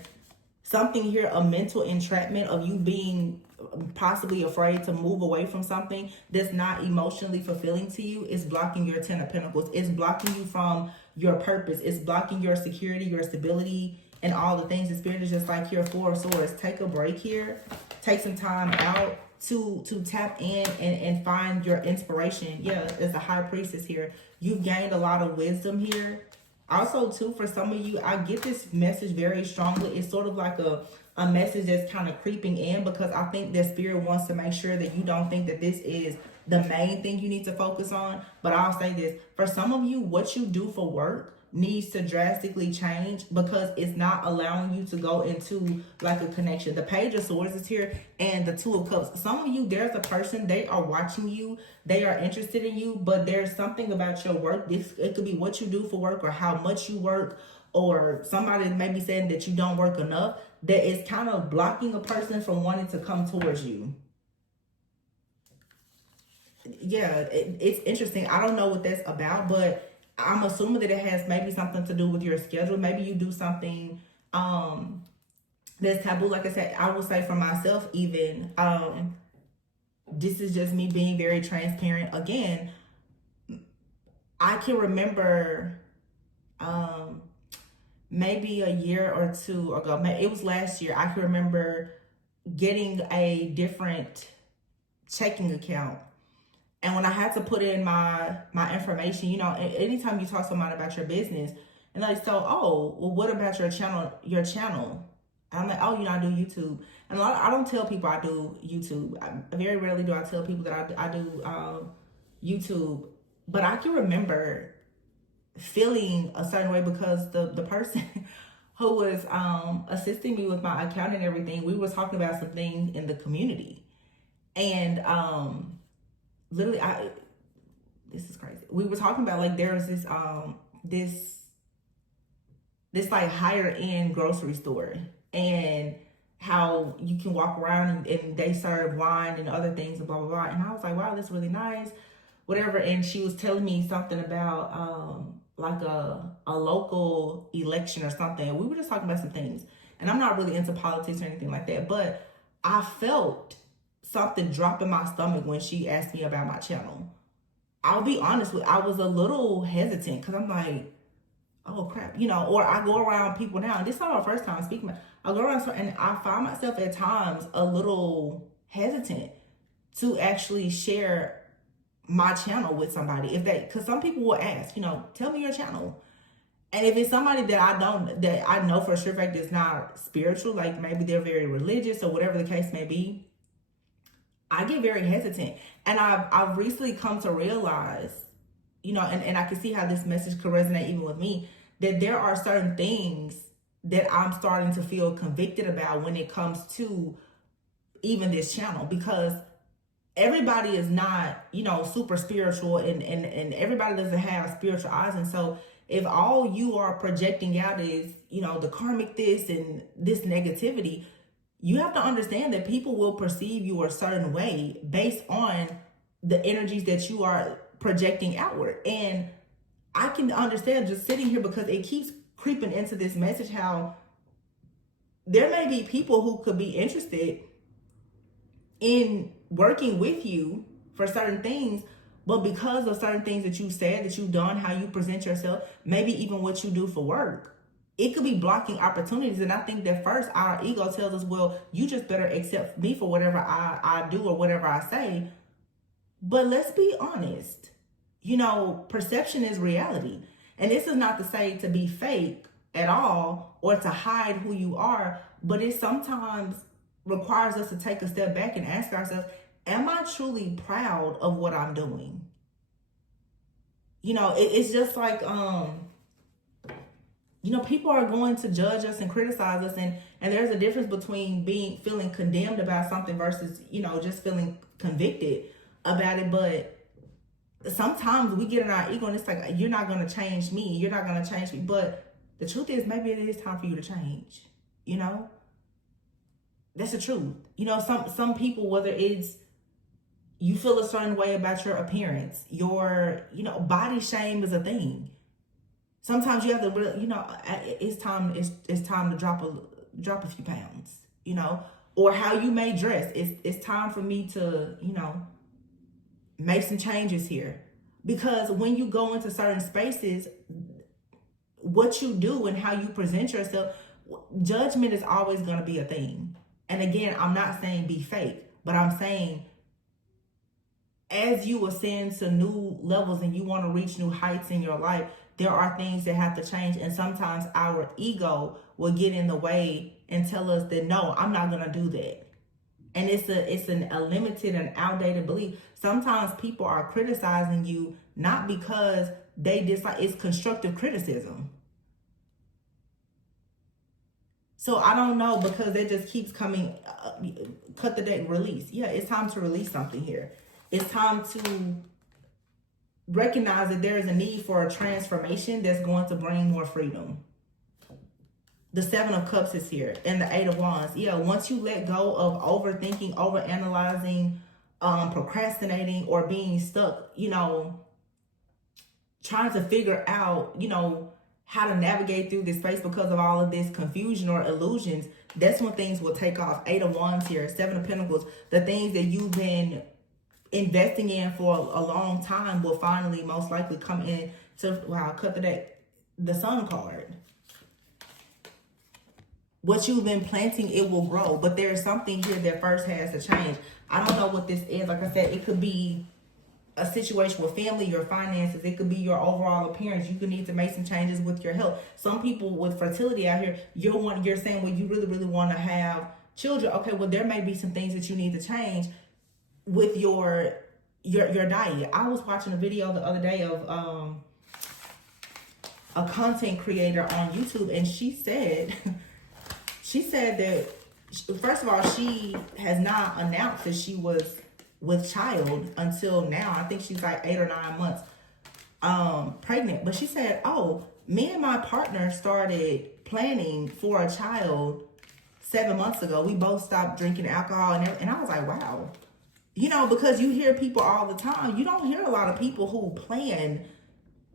Something here, a mental entrapment of you being possibly afraid to move away from something that's not emotionally fulfilling to you, is blocking your Ten of Pentacles. It's blocking you from your purpose. It's blocking your security, your stability, and all the things. The Spirit is just like here, Four of Swords. Take a break here. Take some time out to tap in and find your inspiration. Yeah, there's a High Priestess here. You've gained a lot of wisdom here. Also, too, for some of you, I get this message very strongly. It's sort of like a message that's kind of creeping in, because I think that Spirit wants to make sure that you don't think that this is the main thing you need to focus on. But I'll say this. For some of you, what you do for work needs to drastically change, because it's not allowing you to go into like a connection. The Page of Swords is here and the Two of Cups. Some of you, there's a person, they are watching you, they are interested in you, but there's something about your work. It could be what you do for work or how much you work, or somebody may be saying that you don't work enough, that is kind of blocking a person from wanting to come towards you. Yeah, it's interesting. I don't know what that's about, but I'm assuming that it has maybe something to do with your schedule. Maybe you do something that's taboo. Like I said, I would say for myself, even this is just me being very transparent. Again, I can remember maybe a year or two ago, it was last year, I can remember getting a different checking account. And when I had to put in my information, you know, anytime you talk to somebody about your business, and they're like, so, oh, well, what about your channel? And I'm like, oh, you know, I do YouTube. And I don't tell people I do YouTube. Very rarely do I tell people that I do YouTube. But I can remember feeling a certain way, because the person who was assisting me with my account and everything, we were talking about some things in the community. And literally, this is crazy. We were talking about, like, there was this like higher end grocery store, and how you can walk around and they serve wine and other things and blah blah blah. And I was like, wow, this is really nice, whatever. And she was telling me something about like a local election or something. And we were just talking about some things. And I'm not really into politics or anything like that, but I felt something drop in my stomach when she asked me about my channel. I'll be honest with you, I was a little hesitant, because I'm like, oh crap, you know. Or I go around people now, and this is not my first time speaking, I go around and I find myself at times a little hesitant to actually share my channel with somebody, because some people will ask, you know, tell me your channel. And if it's somebody that I know for sure fact is not spiritual, like maybe they're very religious or whatever the case may be, I get very hesitant. And I've recently come to realize, and I can see how this message could resonate even with me, that there are certain things that I'm starting to feel convicted about when it comes to even this channel, because everybody is not, super spiritual, and everybody doesn't have spiritual eyes. And so if all you are projecting out is, the karmic this and this negativity, you have to understand that people will perceive you a certain way based on the energies that you are projecting outward. And I can understand just sitting here, because it keeps creeping into this message, how there may be people who could be interested in working with you for certain things, but because of certain things that you said, that you've done, how you present yourself, maybe even what you do for work, it could be blocking opportunities. And I think that first our ego tells us, well, you just better accept me for whatever I do or whatever I say. But let's be honest, perception is reality. And this is not to say to be fake at all or to hide who you are, but it sometimes requires us to take a step back and ask ourselves, am I truly proud of what I'm doing? It's just like, people are going to judge us and criticize us, and there's a difference between feeling condemned about something versus, just feeling convicted about it. But sometimes we get in our ego and it's like, you're not going to change me. You're not going to change me. But the truth is, maybe it is time for you to change, That's the truth. Some people, whether it's you feel a certain way about your appearance, your, body shame is a thing. Sometimes you have to, it's time to drop a few pounds, or how you may dress. It's time for me to, make some changes here. Because when you go into certain spaces, what you do and how you present yourself, judgment is always going to be a thing. And again, I'm not saying be fake, but I'm saying as you ascend to new levels and you want to reach new heights in your life, there are things that have to change. And sometimes our ego will get in the way and tell us that, no, I'm not going to do that. And it's a limited and outdated belief. Sometimes people are criticizing you not because they dislike, it's constructive criticism. So I don't know, because it just keeps coming, cut the date, release. Yeah, it's time to release something here. It's time to recognize that there is a need for a transformation that's going to bring more freedom. The Seven of Cups is here, and the Eight of Wands. Yeah, once you let go of overthinking, overanalyzing, procrastinating, or being stuck, trying to figure out, how to navigate through this space because of all of this confusion or illusions, that's when things will take off. Eight of Wands here, Seven of Pentacles. The things that you've been investing in for a long time will finally most likely come in to, wow, cut the deck, the Sun card. What you've been planting, it will grow. But there's something here that first has to change. I don't know what this is. Like I said, it could be a situation with family, your finances. It could be your overall appearance. You could need to make some changes with your health. Some people with fertility out here, you're saying, well, you really, really want to have children. Okay, well, there may be some things that you need to change with your diet. I was watching a video the other day of a content creator on YouTube, and she said that, first of all, she has not announced that she was with child until now. I think she's like 8 or 9 months pregnant. But she said, oh, me and my partner started planning for a child 7 months ago. We both stopped drinking alcohol and I was like, wow. Because you hear people all the time. You don't hear a lot of people who plan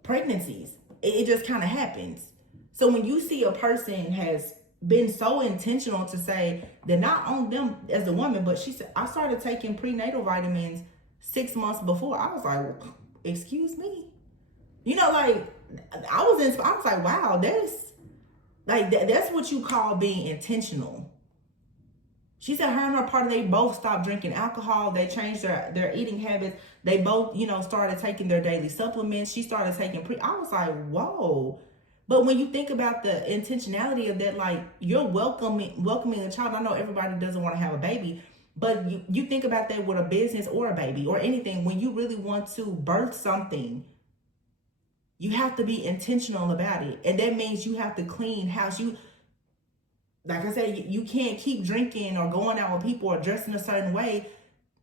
pregnancies. It just kind of happens. So when you see a person has been so intentional to say that not only them as a woman, but she said, I started taking prenatal vitamins 6 months before. I was like, excuse me? I was like, wow, that's what you call being intentional. She said her and her partner, they both stopped drinking alcohol. They changed their eating habits. They both, started taking their daily supplements. She started taking I was like, whoa. But when you think about the intentionality of that, like you're welcoming a child. I know everybody doesn't want to have a baby, but you think about that with a business or a baby or anything. When you really want to birth something, you have to be intentional about it. And that means you have to clean house. Like I said, you can't keep drinking or going out with people or dressing a certain way.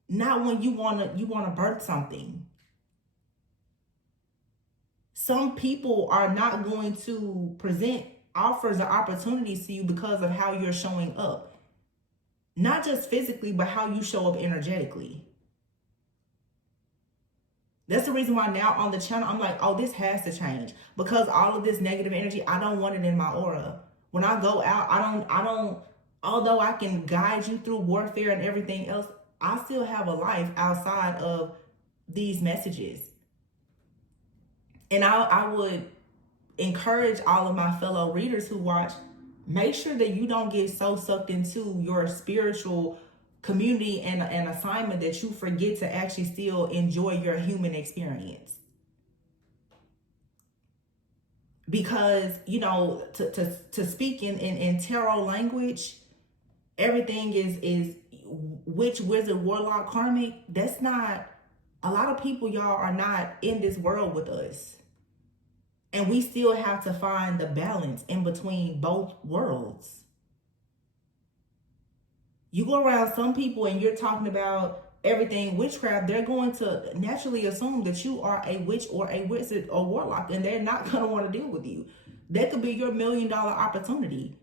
Not when you wanna birth something. Some people are not going to present offers or opportunities to you because of how you're showing up. Not just physically, but how you show up energetically. That's the reason why now on the channel, I'm like, oh, this has to change. Because all of this negative energy, I don't want it in my aura. When I go out, I don't, although I can guide you through warfare and everything else, I still have a life outside of these messages. And I would encourage all of my fellow readers who watch, make sure that you don't get so sucked into your spiritual community and assignment that you forget to actually still enjoy your human experience. Because, you know, to speak in tarot language, everything is witch, wizard, warlock, karmic. That's not, a lot of people, y'all, are not in this world with us. And we still have to find the balance in between both worlds. You go around some people and you're talking about everything witchcraft, they're going to naturally assume that you are a witch or a wizard or warlock, and they're not going to want to deal with you. That could be your $1 million opportunity.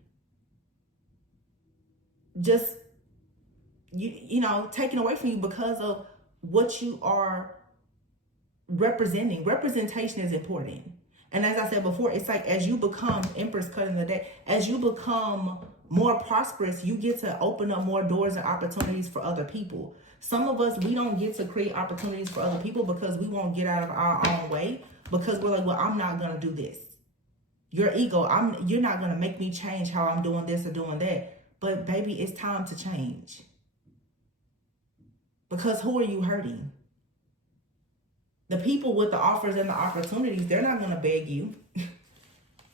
Just, you know, taken away from you because of what you are representing. Representation is important. And as I said before, it's like as you become, Empress cut in the day, as you become more prosperous, you get to open up more doors and opportunities for other people. Some of us, we don't get to create opportunities for other people because we won't get out of our own way, because we're like, well, I'm not going to do this. Your ego, you're not going to make me change how I'm doing this or doing that. But baby, it's time to change. Because who are you hurting? The people with the offers and the opportunities, they're not going to beg you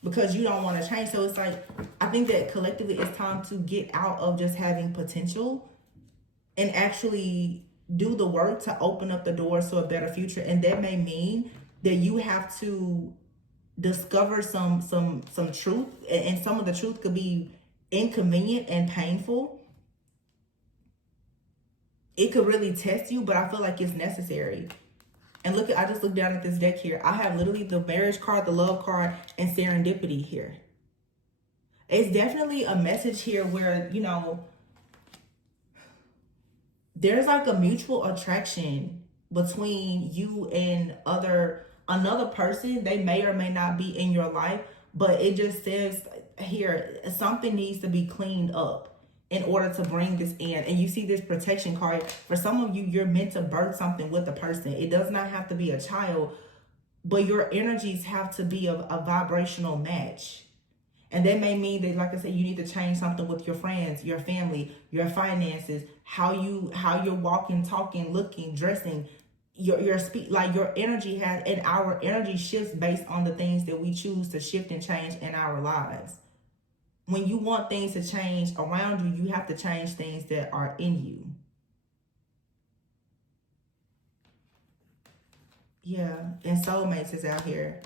because you don't want to change. So it's like, I think that collectively it's time to get out of just having potential and actually do the work to open up the doors to a better future. And that may mean that you have to discover some truth, and some of the truth could be inconvenient and painful. It could really test you, but I feel like it's necessary. And look, I just looked down at this deck here. I have literally the marriage card, the love card, and serendipity here. It's definitely a message here where, you know, there's like a mutual attraction between you and another person. They may or may not be in your life, but it just says here, something needs to be cleaned up in order to bring this in. And you see this protection card. For some of you, you're meant to birth something with a person. It does not have to be a child, but your energies have to be a vibrational match. And that may mean that, like I said, you need to change something with your friends, your family, your finances, how you're walking, talking, looking, dressing, your speech. Like your energy has, and our energy shifts based on the things that we choose to shift and change in our lives. When you want things to change around you, you have to change things that are in you. Yeah, and soulmates is out here.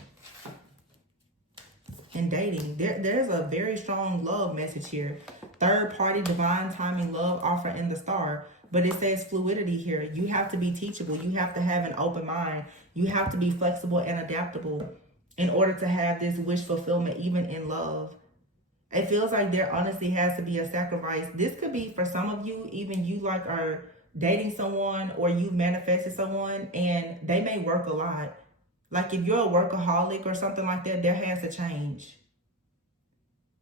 And dating. There's a very strong love message here. Third party, divine timing, love offer in the star. But it says fluidity here. You have to be teachable. You have to have an open mind. You have to be flexible and adaptable in order to have this wish fulfillment, even in love. It feels like there honestly has to be a sacrifice. This could be for some of you, even you like are dating someone or you've manifested someone and they may work a lot. Like if you're a workaholic or something like that, there has to change.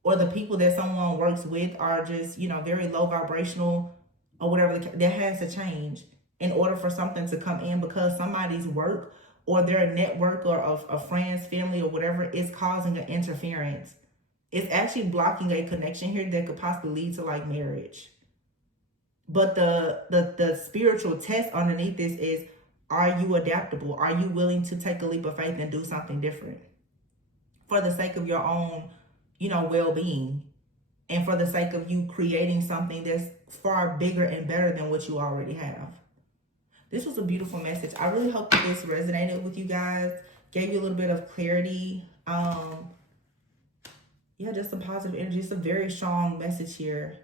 Or the people that someone works with are just, you know, very low vibrational or whatever. That has to change in order for something to come in, because somebody's work or their network or of friends, family or whatever is causing an interference. It's actually blocking a connection here that could possibly lead to like marriage. But the spiritual test underneath this is, are you adaptable? Are you willing to take a leap of faith and do something different? for the sake of your own, well-being, and for the sake of you creating something that's far bigger and better than what you already have. This was a beautiful message. I really hope that this resonated with you guys, gave you a little bit of clarity. Yeah, just some positive energy. It's a very strong message here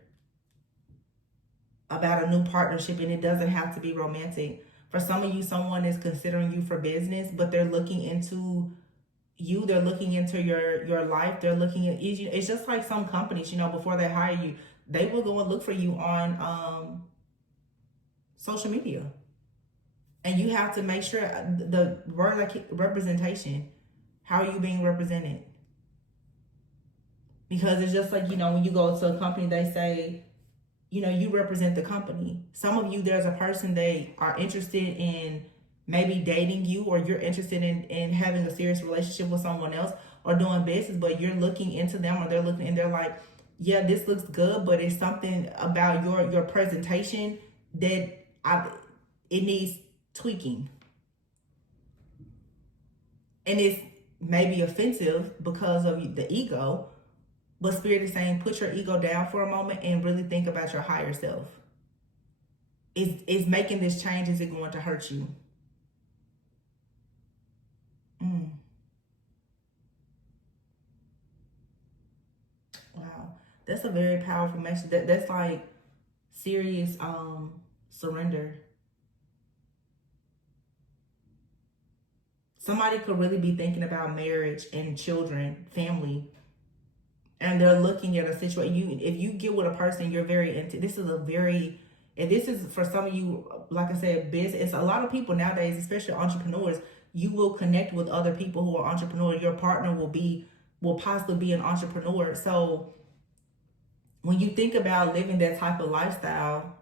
about a new partnership, and it doesn't have to be romantic. For some of you, someone is considering you for business, but they're looking into you. They're looking into your life. They're looking at, it's just like some companies, before they hire you, they will go and look for you on social media. And you have to make sure, the word like representation, how are you being represented? Because it's just like, when you go to a company, they say, you represent the company. Some of you, there's a person they are interested in maybe dating you, or you're interested in having a serious relationship with someone else or doing business, but you're looking into them, or they're looking and they're like, yeah, this looks good, but it's something about your presentation that it needs tweaking. And it's maybe offensive because of the ego, but Spirit is saying, put your ego down for a moment and really think about your higher self. Is making this change, is it going to hurt you? Wow. That's a very powerful message. That's like serious surrender. Somebody could really be thinking about marriage and children, family, and they're looking at a situation. If you get with a person, you're very into. This is for some of you, like I said, business. It's a lot of people nowadays, especially entrepreneurs. You will connect with other people who are entrepreneurs. Your partner will possibly be an entrepreneur. So when you think about living that type of lifestyle,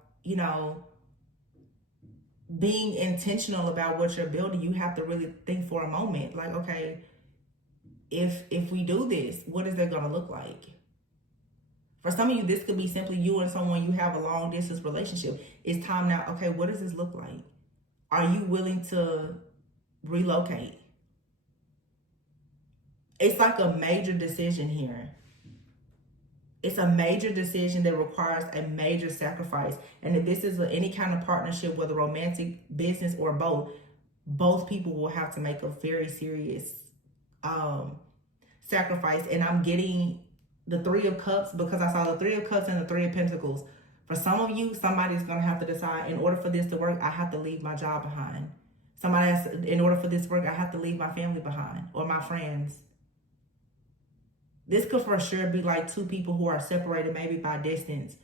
being intentional about what you're building, you have to really think for a moment, like, okay, if we do this, what is that going to look like? For some of you, this could be simply you and someone you have a long distance relationship. It's time now. Okay, what does this look like? Are you willing to relocate? It's like a major decision here. It's a major decision that requires a major sacrifice. And if this is any kind of partnership, whether romantic, business, or both people will have to make a very serious sacrifice. And I'm getting the Three of Cups because I saw the Three of Cups and the Three of Pentacles. For some of you, somebody's going to have to decide, in order for this to work, I have to leave my job behind. Somebody has, in order for this to work, I have to leave my family behind, or my friends. This could for sure be like two people who are separated maybe by distance.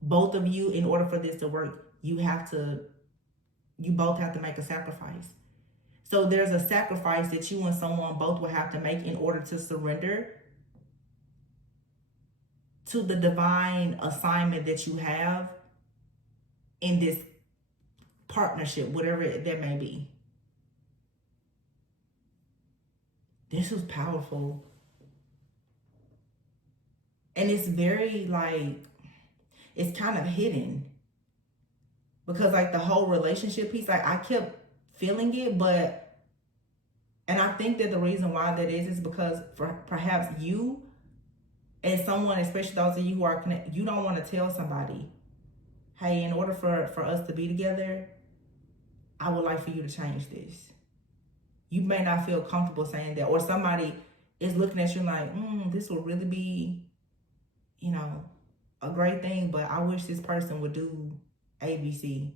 Both of you, in order for this to work, you both have to make a sacrifice. So there's a sacrifice that you and someone both will have to make in order to surrender to the divine assignment that you have in this partnership, whatever that may be. This was powerful. And it's very it's kind of hidden. Because the whole relationship piece, I kept feeling it, and I think that the reason why that is because perhaps you and someone, especially those of you who are connected, you don't want to tell somebody, hey, in order for us to be together, I would like for you to change this. You may not feel comfortable saying that, or somebody is looking at you like, this will really be, a great thing, but I wish this person would do ABC.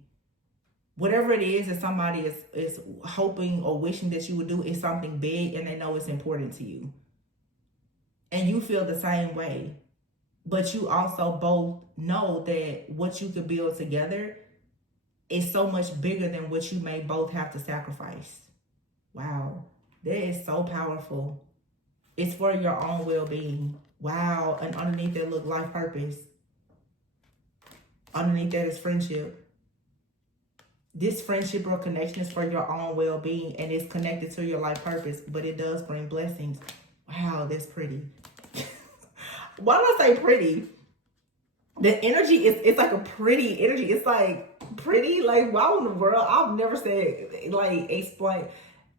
Whatever it is that somebody is hoping or wishing that you would do is something big, and they know it's important to you. And you feel the same way. But you also both know that what you could build together is so much bigger than what you may both have to sacrifice. Wow. That is so powerful. It's for your own well-being. Wow. And underneath that, look, life purpose. Underneath that is friendship. This friendship or connection is for your own well-being, and it's connected to your life purpose, but it does bring blessings. Wow, that's pretty. Why do I say pretty? The energy it's like a pretty energy. It's like pretty, like, wow in the world. I've never said, explain.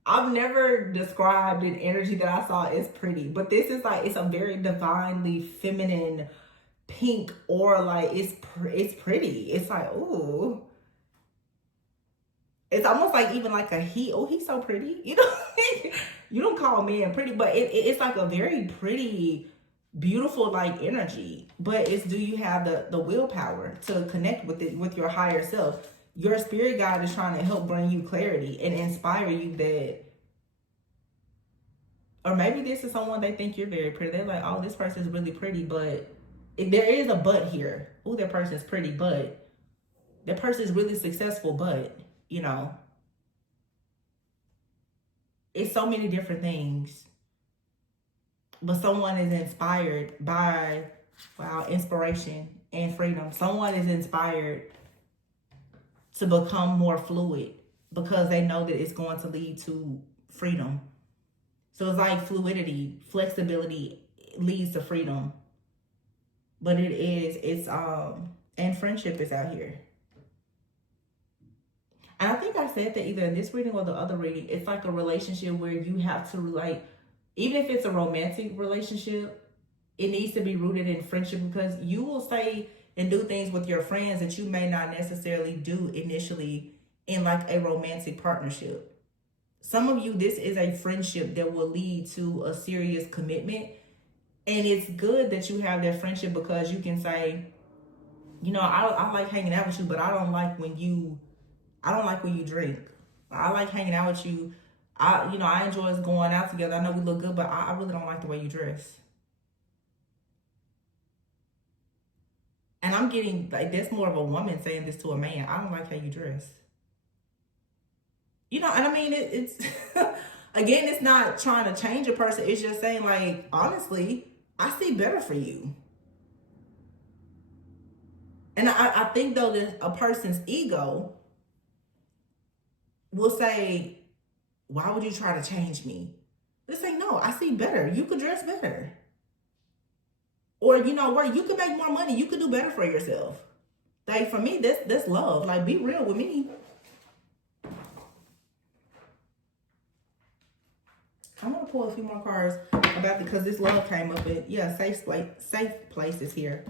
I've never described an energy that I saw as pretty, but this is like, it's a very divinely feminine pink, or like it's pretty. It's like, ooh. It's almost like even like a he's so pretty. You know, you don't call men pretty, but it's like a very pretty, beautiful like energy. But it's, do you have the willpower to connect with it, with your higher self? Your spirit guide is trying to help bring you clarity and inspire you that, or maybe this is someone they think you're very pretty. They're like, oh, this person is really pretty, but there is a but here. Oh, that person is pretty, but that person is really successful, but, you know, it's so many different things. But someone is inspired by, wow, inspiration and freedom. Someone is inspired to become more fluid because they know that it's going to lead to freedom. So it's like fluidity, flexibility leads to freedom. But and friendship is out here. And I think I said that either in this reading or the other reading, it's like a relationship where you have to, like, even if it's a romantic relationship, it needs to be rooted in friendship, because you will say and do things with your friends that you may not necessarily do initially in like a romantic partnership. Some of you, this is a friendship that will lead to a serious commitment. And it's good that you have that friendship, because you can say, you know, I like hanging out with you, but I don't like when you drink. I like hanging out with you. I enjoy us going out together. I know we look good, but I really don't like the way you dress. And I'm getting, like, that's more of a woman saying this to a man. I don't like how you dress. You know, and I mean, it's, again, it's not trying to change a person. It's just saying, like, honestly, I see better for you. And I think, though, that a person's ego will say, why would you try to change me? They say, no, I see better. You could dress better. Or, you know, where you could make more money. You could do better for yourself. Like, for me, that's love. Like, be real with me. I'm going to pull a few more cards about because this love came up in, yeah, safe places here.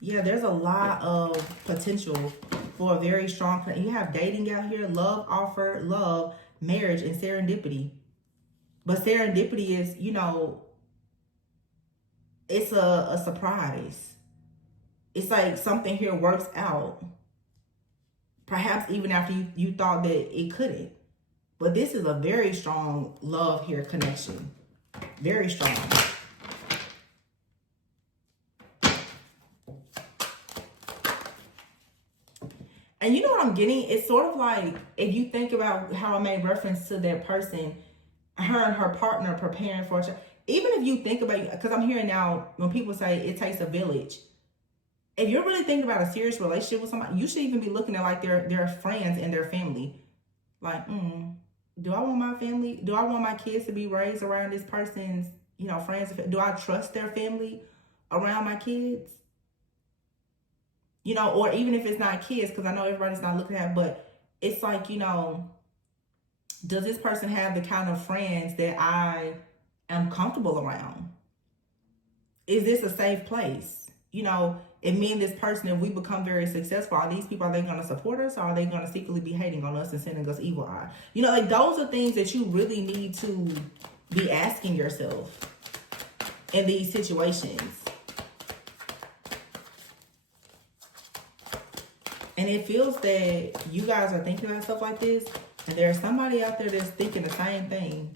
Yeah, there's a lot of potential for a very strong, you have dating out here, love offer, love, marriage, and serendipity. But serendipity is, you know, it's a surprise. It's like something here works out. Perhaps even after you thought that it couldn't. But this is a very strong love here connection. Very strong. And you know what I'm getting? It's sort of like, if you think about how I made reference to that person, her and her partner preparing for a child. Even if you think about, because I'm hearing now when people say it takes a village. If you're really thinking about a serious relationship with somebody, you should even be looking at like their friends and their family. Like, do I want my family? Do I want my kids to be raised around this person's, you know, friends? Do I trust their family around my kids? You know, or even if it's not kids, because I know everybody's not looking at it, but it's like, you know, does this person have the kind of friends that I am comfortable around? Is this a safe place? You know, if me and this person, if we become very successful, are these people, are they going to support us, or are they going to secretly be hating on us and sending us evil eye? You know, like, those are things that you really need to be asking yourself in these situations. And it feels that you guys are thinking about stuff like this, and there's somebody out there that's thinking the same thing.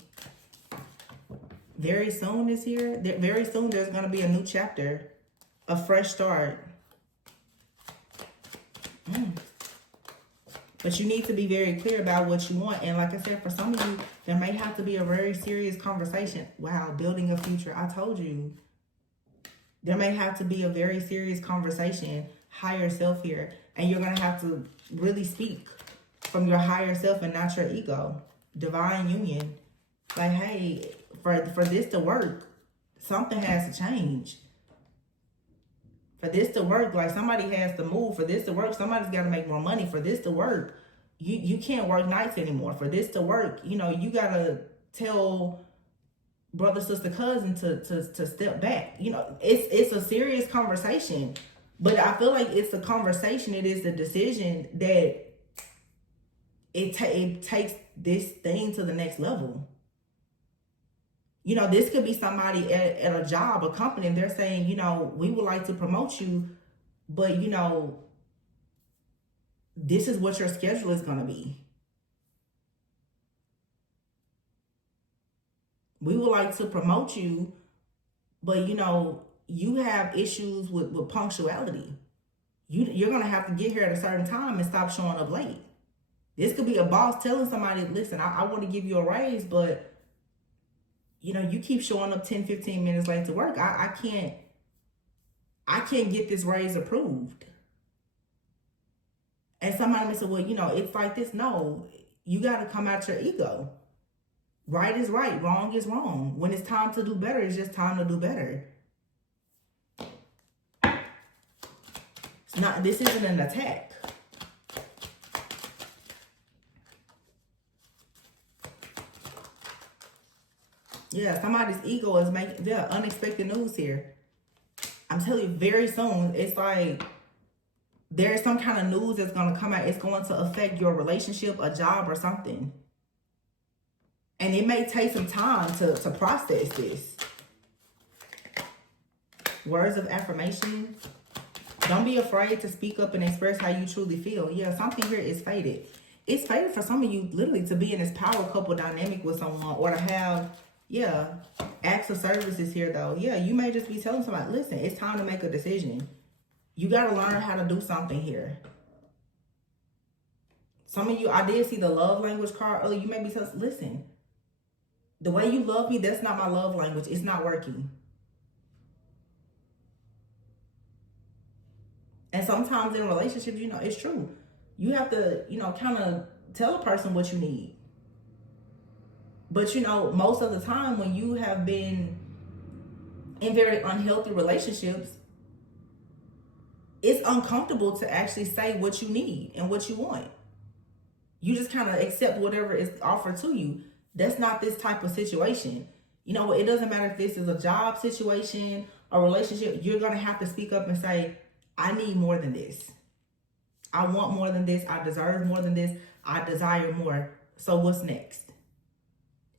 Very soon is here. Very soon there's going to be a new chapter, a fresh start. But you need to be very clear about what you want. And like I said, for some of you, there may have to be a very serious conversation. Wow, building a future. I told you. There may have to be a very serious conversation, higher self here. And you're going to have to really speak from your higher self and not your ego. Divine union. Like, hey, for this to work, something has to change. For this to work, like, somebody has to move. For this to work, somebody's got to make more money. For this to work, you can't work nights anymore. For this to work, you know, you gotta tell brother, sister, cousin to step back. You know, it's a serious conversation, but I feel like it's a conversation. It is the decision that it takes this thing to the next level. You know, this could be somebody at a job, a company, and they're saying, you know, we would like to promote you, but you know, this is what your schedule is going to be. We would like to promote you, but you know, you have issues with punctuality. You're going to have to get here at a certain time and stop showing up late. This could be a boss telling somebody, listen, I want to give you a raise, but you know, you keep showing up 10, 15 minutes late to work. I can't get this raise approved. And somebody may say, well, you know, it's like this. No, you got to come out your ego. Right is right, wrong is wrong. When it's time to do better, it's just time to do better. It's not, this isn't an attack. Yeah, somebody's ego is making, unexpected news here. I'm telling you, very soon, it's like there's some kind of news that's going to come out. It's going to affect your relationship, a job, or something. And it may take some time to process this. Words of affirmation. Don't be afraid to speak up and express how you truly feel. Yeah, something here is fated. It's fated for some of you literally to be in this power couple dynamic with someone, or to have, acts of services here though. Yeah, you may just be telling somebody, listen, it's time to make a decision. You got to learn how to do something here. Some of you, I did see the love language card earlier. You may be telling, listen, the way you love me, that's not my love language. It's not working. And sometimes in relationships, you know, it's true. You have to, you know, kind of tell a person what you need. But, you know, most of the time when you have been in very unhealthy relationships, it's uncomfortable to actually say what you need and what you want. You just kind of accept whatever is offered to you. That's not this type of situation. You know, it doesn't matter if this is a job situation, a relationship. You're going to have to speak up and say, I need more than this. I want more than this. I deserve more than this. I desire more. So what's next?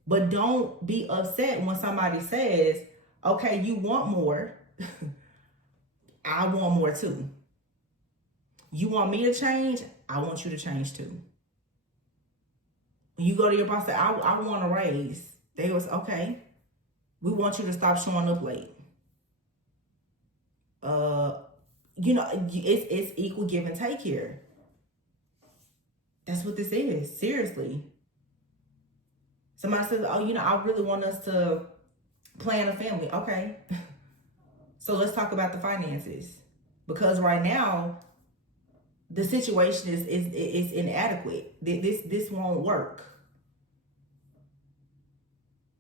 But don't be upset when somebody says, okay, you want more. I want more too. You want me to change? I want you to change too. You go to your boss and say, I want a raise. They was, okay, we want you to stop showing up late. You know, it's equal give and take here. That's what this is. Seriously. Somebody says, oh, you know, I really want us to plan a family. Okay. So let's talk about the finances. Because right now, the situation is inadequate. This won't work.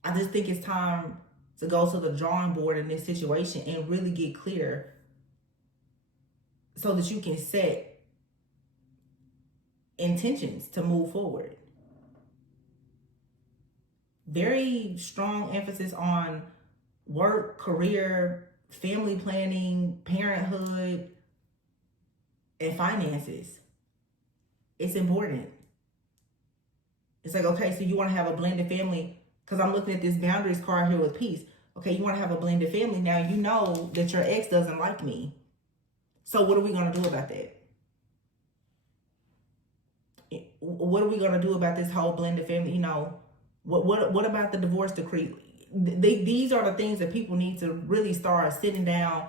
I just think it's time to go to the drawing board in this situation and really get clear so that you can set intentions to move forward. Very strong emphasis on work, career, family planning, parenthood, and finances. It's important. It's like, okay, so you want to have a blended family, because I'm looking at this boundaries card here with peace. Okay, you want to have a blended family. Now you know that your ex doesn't like me. So what are we going to do about that? What are we going to do about this whole blended family? You know, what about the divorce decree? These are the things that people need to really start sitting down,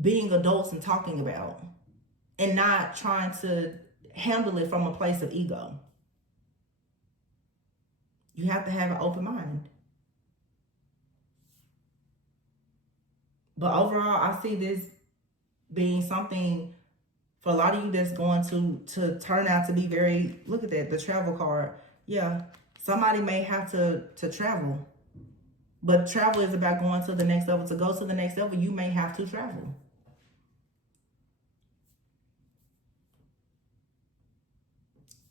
being adults and talking about, and not trying to handle it from a place of ego. You have to have an open mind. But overall, I see this being something for a lot of you that's going to turn out to be very, look at that, the travel card. Yeah, somebody may have to travel. But travel is about going to the next level. To go to the next level, you may have to travel.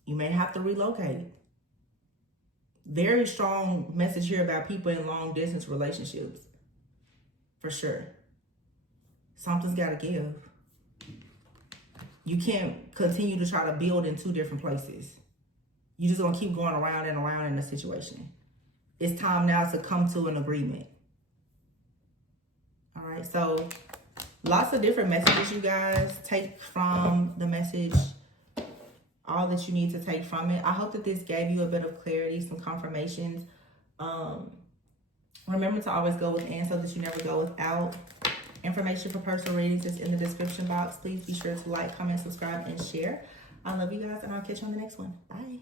You may have to relocate. Very strong message here about people in long distance relationships. For sure. Something's got to give. You can't continue to try to build in two different places. You're just going to keep going around and around in a situation. It's time now to come to an agreement. All right, so lots of different messages, you guys. Take from the message all that you need to take from it. I hope that this gave you a bit of clarity, some confirmations. Remember to always go within so that you never go without. Information for personal readings is in the description box. Please be sure to like, comment, subscribe, and share. I love you guys, and I'll catch you on the next one. Bye.